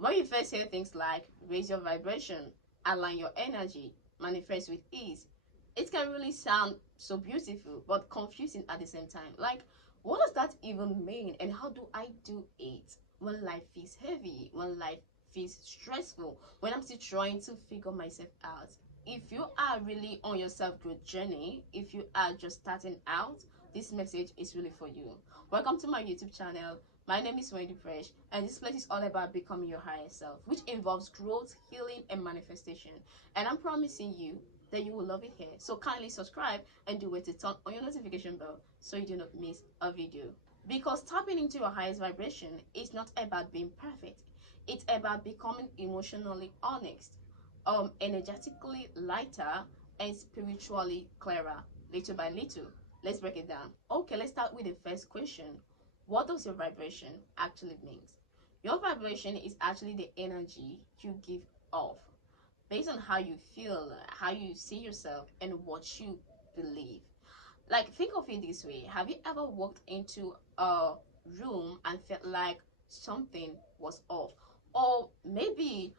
When you first hear things like raise your vibration, align your energy, manifest with ease, it can really sound so beautiful but confusing at the same time. Like, what does that even mean, and how do I do it when life feels heavy, when life feels stressful, when I'm still trying to figure myself out? If you are really on your self-growth journey, if you are just starting out, this message is really for you. Welcome to my YouTube channel. My name is Wendy Fresh, and this place is all about becoming your higher self, which involves growth, healing, and manifestation. And I'm promising you that you will love it here. So kindly subscribe and do wait to turn on your notification bell so you do not miss a video. Because tapping into your highest vibration is not about being perfect. It's about becoming emotionally honest, energetically lighter, and spiritually clearer, little by little. Let's break it down. Okay, let's start with the first question. What does your vibration actually mean? Your vibration is actually the energy you give off based on how you feel, how you see yourself, and what you believe. Like, think of it this way. Have you ever walked into a room and felt like something was off? Or maybe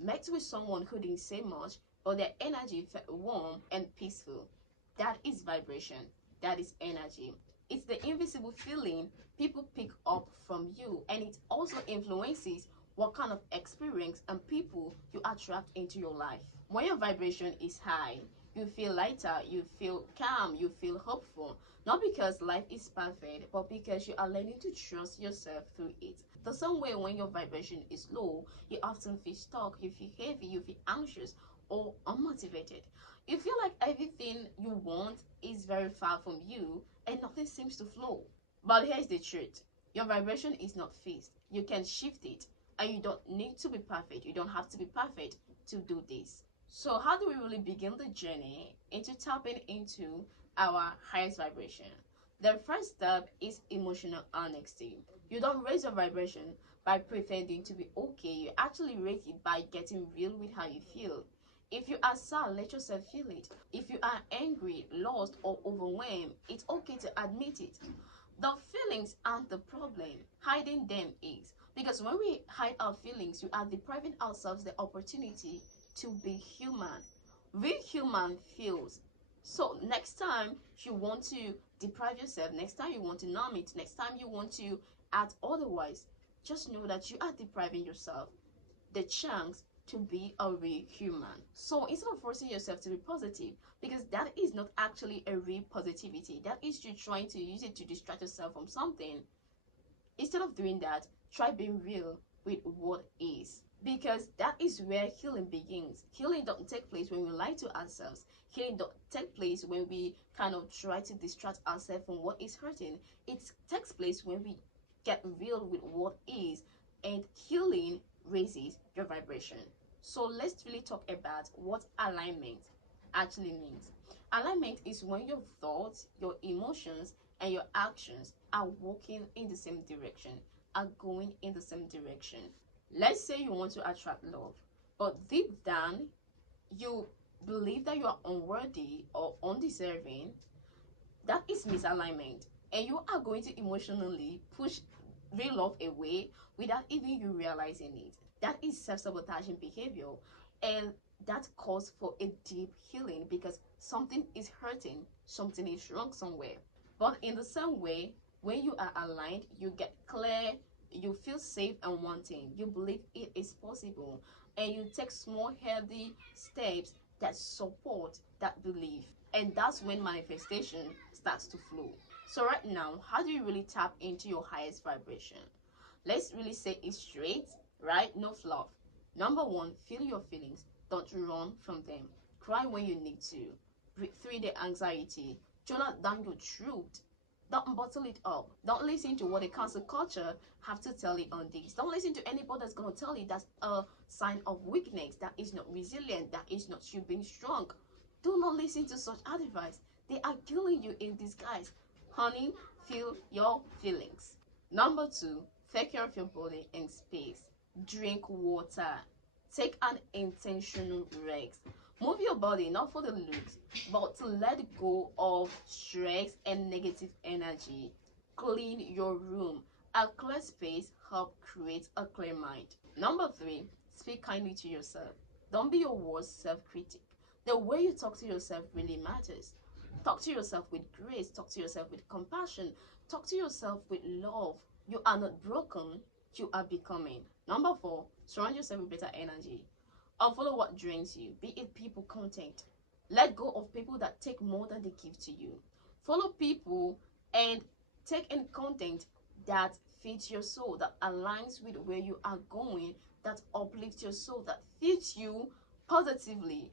met with someone who didn't say much, but their energy felt warm and peaceful. That is vibration. That is energy. It's the invisible feeling people pick up from you, and it also influences what kind of experience and people you attract into your life. When your vibration is high, you feel lighter, you feel calm, you feel hopeful. Not because life is perfect, but because you are learning to trust yourself through it. The same way when your vibration is low, you often feel stuck, you feel heavy, you feel anxious or unmotivated. You feel like everything you want is very far from you and nothing seems to flow. But here's the truth. Your vibration is not fixed. You can shift it, and you don't need to be perfect. You don't have to be perfect to do this. So how do we really begin the journey into tapping into our highest vibration? The first step is emotional honesty. You don't raise your vibration by pretending to be okay. You actually raise it by getting real with how you feel. If you are sad, let yourself feel it. If you are angry, lost, or overwhelmed, it's okay to admit it. The feelings aren't the problem. Hiding them is. Because when we hide our feelings, we are depriving ourselves the opportunity to be human. Being human feels. So next time you want to deprive yourself, next time you want to numb it, next time you want to act otherwise, just know that you are depriving yourself the chance to be a real human. So instead of forcing yourself to be positive, because that is not actually a real positivity, that is you trying to use it to distract yourself from something. Instead of doing that, try being real with what is, because that is where healing begins. Healing doesn't take place when we lie to ourselves. Healing doesn't take place when we kind of try to distract ourselves from what is hurting. It takes place when we get real with what is, and healing raises your vibration. So let's really talk about what alignment actually means. Alignment is when your thoughts, your emotions, and your actions are walking in the same direction, are going in the same direction. Let's say you want to attract love, but deep down you believe that you are unworthy or undeserving. That is misalignment, and you are going to emotionally push real love away without even you realizing it. That is self-sabotaging behavior, and that calls for a deep healing because something is hurting, something is wrong somewhere. But in the same way, when you are aligned, you get clear, you feel safe and wanting, you believe it is possible, and you take small healthy steps that support that belief. And that's when manifestation starts to flow. So right now, how do you really tap into your highest vibration? Let's really say it straight, right? No fluff. Number one, feel your feelings. Don't run from them. Cry when you need to. Breathe through the anxiety. Journal down your truth. Don't bottle it up. Don't listen to what the cancel culture have to tell you on this. Don't listen to anybody that's going to tell you that's a sign of weakness, that is not resilient, that is not you being strong. Do not listen to such advice. They are killing you in disguise. Honey, feel your feelings. Number two, take care of your body and space. Drink water. Take an intentional rest. Move your body not for the looks, but to let go of stress and negative energy. Clean your room. A clear space help create a clear mind. Number 3, speak kindly to yourself. Don't be your worst self-critic. The way you talk to yourself really matters. Talk to yourself with grace, talk to yourself with compassion, talk to yourself with love. You are not broken, you are becoming. Number 4, surround yourself with better energy. Unfollow what drains you, be it people, content. Let go of people that take more than they give to you. Follow people and take in content that fits your soul, that aligns with where you are going, that uplifts your soul, that fits you positively,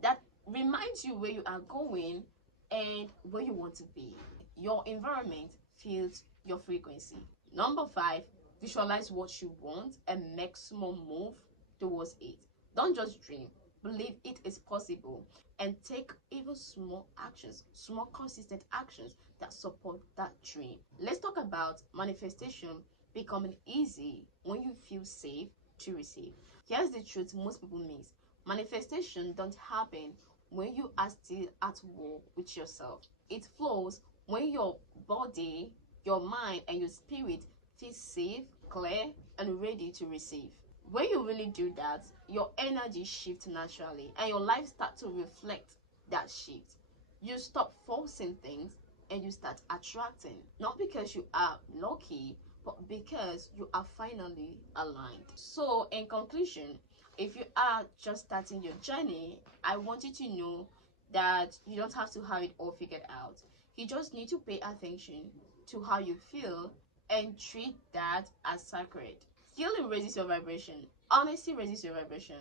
that reminds you where you are going and where you want to be. Your environment feels your frequency. Number 5, visualize what you want and make small move towards it. Don't just dream, believe it is possible and take even small actions, small consistent actions that support that dream. Let's talk about manifestation becoming easy when you feel safe to receive. Here's the truth most people miss. Manifestation don't happen when you are still at war with yourself. It flows when your body, your mind, and your spirit feel safe, clear, and ready to receive. When you really do that, your energy shifts naturally and your life starts to reflect that shift. You stop forcing things and you start attracting, not because you are lucky, but because you are finally aligned. So in conclusion, if you are just starting your journey, I want you to know that you don't have to have it all figured out. You just need to pay attention to how you feel and treat that as sacred. Healing raises your vibration. Honesty raises your vibration.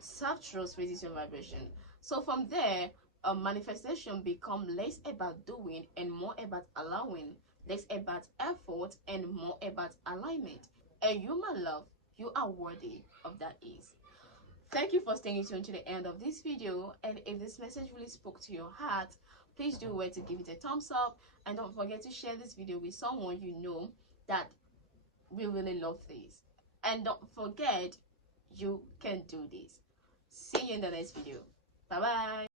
Self-trust raises your vibration. So from there, manifestation become less about doing and more about allowing, less about effort and more about alignment. And you, my love, you are worthy of that ease. Thank you for staying tuned to the end of this video. And if this message really spoke to your heart, please do wait to give it a thumbs up. And don't forget to share this video with someone you know that we really love this. And don't forget, you can do this. See you in the next video. Bye bye.